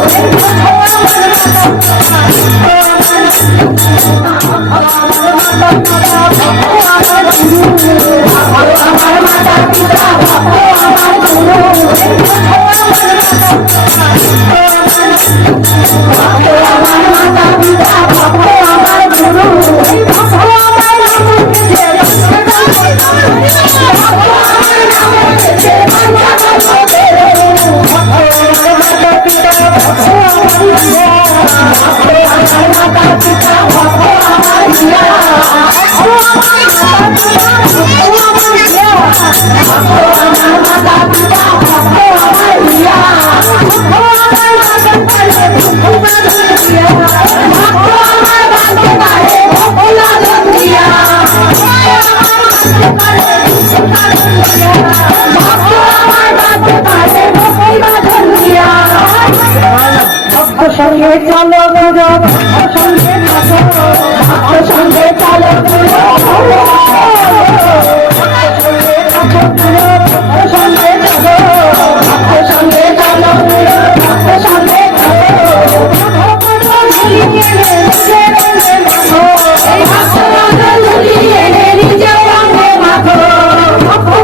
Oh, Yeah. সঙ্গে চলো গুরু সঙ্গে সঙ্গে চলো Oh